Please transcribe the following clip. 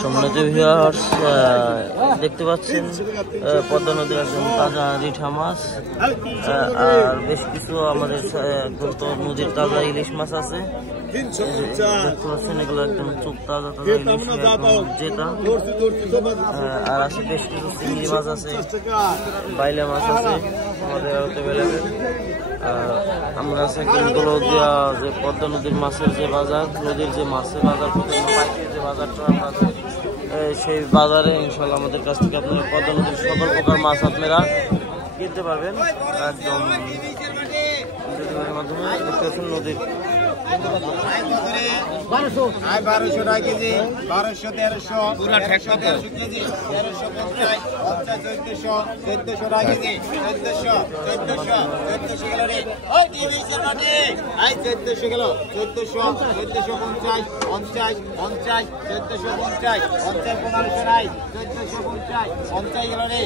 সম্মানিত ভিউয়ার্স, দেখতে পাচ্ছেন পদ্মা নদীর একদম তাজা রিঠা মাছ, আর বেশ কিছু আমাদের নদীর তাজা ইলিশ মাছ আছে। দেখতে পাচ্ছেন এগুলো একদম খুব তাজা তাজা ইলিশ, যেটা আর আছে বেশ কিছু চিংড়ি মাছ আছে, বাইলা মাছ আছে আমাদের অ্যাভেলেবেল। আমরা সেকেন্ড দৌলতদিয়া যে পদ্মা নদীর মাছের যে বাজার, নদীর যে মাছের বাজার, পাইকারি যে বাজারটা আমরা আছে, সেই বাজারে ইনশাল্লাহ আমাদের কাছ থেকে আপনারা পদ্মা নদীর সকল প্রকার মাছ আপনারা কিনতে পারবেন একদম ডেলিভারির মাধ্যমে। দেখতে পাচ্ছেন নদীর 1200 টাকা কেজি, 1200, 1300 কেজি, 1350, 1400 টাকা কেজি, 1400 গেল রে, ওই টিভির মাটি, আই 1400 গেল, 1450, 50, 1450, 1500 নাই, 1450 গেল রে।